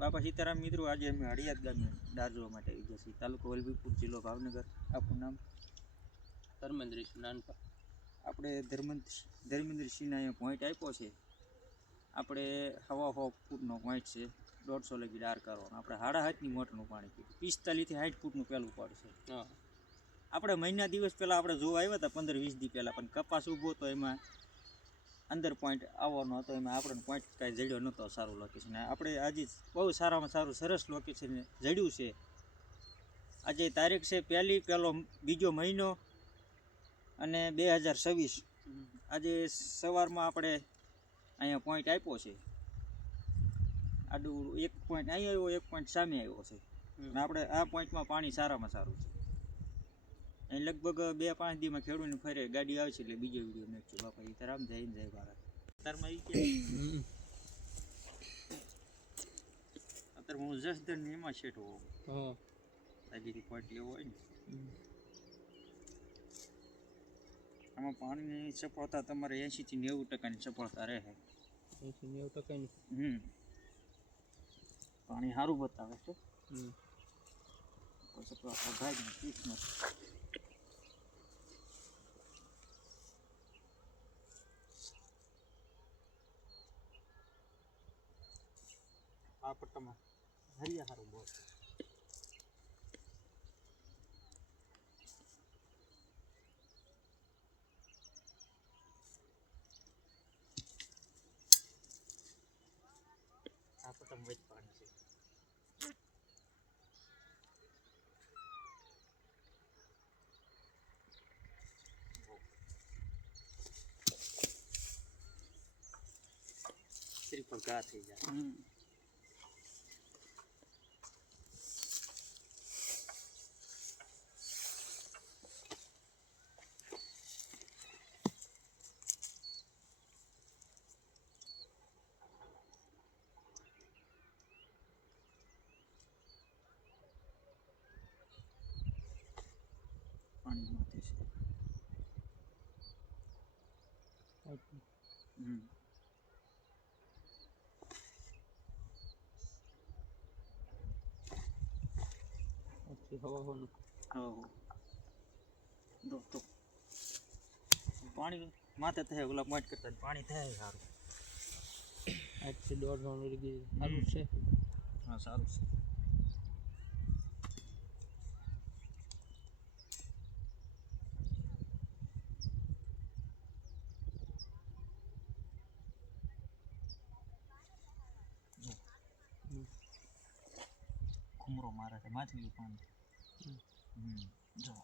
બાપા સીતારામ મિત્રો આજે અમે હળિયાદ ગામે જોવા માટે આવી ગયા છીએ. તાલુકો વલભીપુર જિલ્લો ભાવનગર. આપણું નામ? ધર્મેન્દ્ર નાનપા. આપણે ધર્મેન્દ્ર ધર્મેન્દ્રસિંહને અહીંયા પોઈન્ટ આપ્યો છે. આપણે હવા હવા ફૂટનો પોઈન્ટ છે. દોઢસો લગી ડાર કરવાનો. આપણે સાડા હાથની મોટરનું પાણી પીધું. પિસ્તાલીસથી સાઠ ફૂટનું પહેલું પડ છે. આપણે મહિના દિવસ પહેલાં આપણે જોવા આવ્યા હતા પંદર વીસ દી પહેલાં. પણ કપાસ ઊભો તો એમાં અંદર પોઈન્ટ આવવાનો હતો એમાં આપણને પોઈન્ટ કાંઈ જડ્યો નહોતો સારું લોકેશન આપણે આજે બહુ સારામાં સારું સરસ લોકેશન જડ્યું છે. આજે તારીખ છે પહેલી પહેલો બીજો મહિનો અને બે હજાર છવ્વીસ. આજે સવારમાં આપણે અહીંયા પોઈન્ટ આપ્યો છે. આડું એક પોઈન્ટ અહીં આવ્યો એક પોઈન્ટ સામે આવ્યો છે. અને આપણે આ પોઈન્ટમાં પાણી સારામાં સારું છે. અહીં લગભગ બે પાંચ દીમાં ખેડૂતને ફરે ગાડી આવશે એટલે બીજો વીડિયો નાખજો બાપા સીતારામ જય હિન્દ જાય ભારત અત્યારમાં એ કે અત્યારે હું જસદન ને એમાં શેઠ હોઉં. તાજી પોઈન્ટ લેવો હોય ને. આમાં પાણીની સફળતા તમારે એંશીથી નેવું ટકાની સફળતા રહે એસી નેવું ટકાની? હમ. પાણી સારું બતાવે છે. સફળતા ભાઈ ને પટ્ટામાં હરિયા સારું બહુ આ પટ્ટામાં વચ પાણી છે. ઘા થઈ જાય. પાણી માંથી છે પાણી માથે થાય ઓલા મોટ કરતા પાણી થાય સારું આજથી દોઢ સારું છે હા સારું છે જો. ઘુમરો મારે છે માછલી પણ. જો.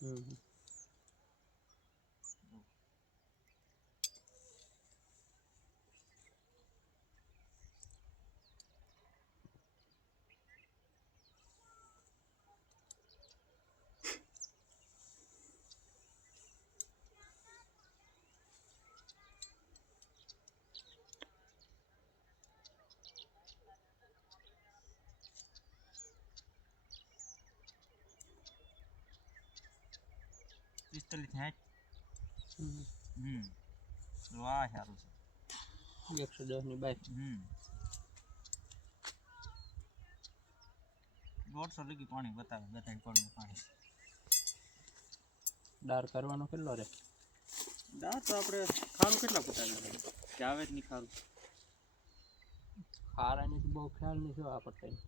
હમ. પિસ્તાલીસ સાઠ હમ. આ સારું છે. એકસો દસની બાઈક. હમ. દોઢસો પાણી બતાવે બતાવી પડનું પાણી. ડાર કરવાનો કેટલો રે? દાળ તો આપણે ખારું કેટલા બતાવી કે આવે જ નહીં ખારું. ખારાની તો બહુ ખ્યાલ નહીં શું આ પટ્ટાની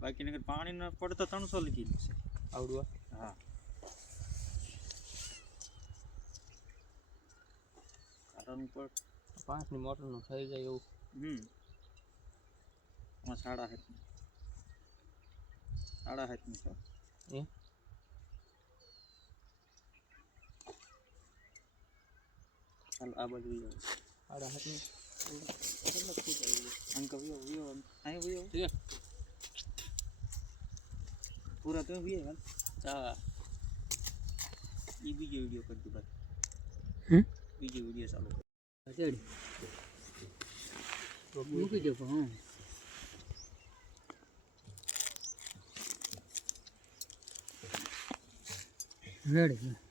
બાકી નગર પાણી ન પડે ત્રણસો લીધી છે. આવડવા હા. ખારાનું પર પાંચની મોટરનું થઈ જાય એવું. હમ. આમાં સાડા હાથની સાડા હાથની છે. એ? ચાલ આ બાજુ વિયો સાડા હાથની અંક વિયો વિયો અહીં વિયો છે પૂરા તમે વિયો હાલ? હા. એ બીજો વીડિયો કરજો બાદ હમ? બીજો વીડિયો ચાલુ મૂકી દો રેડી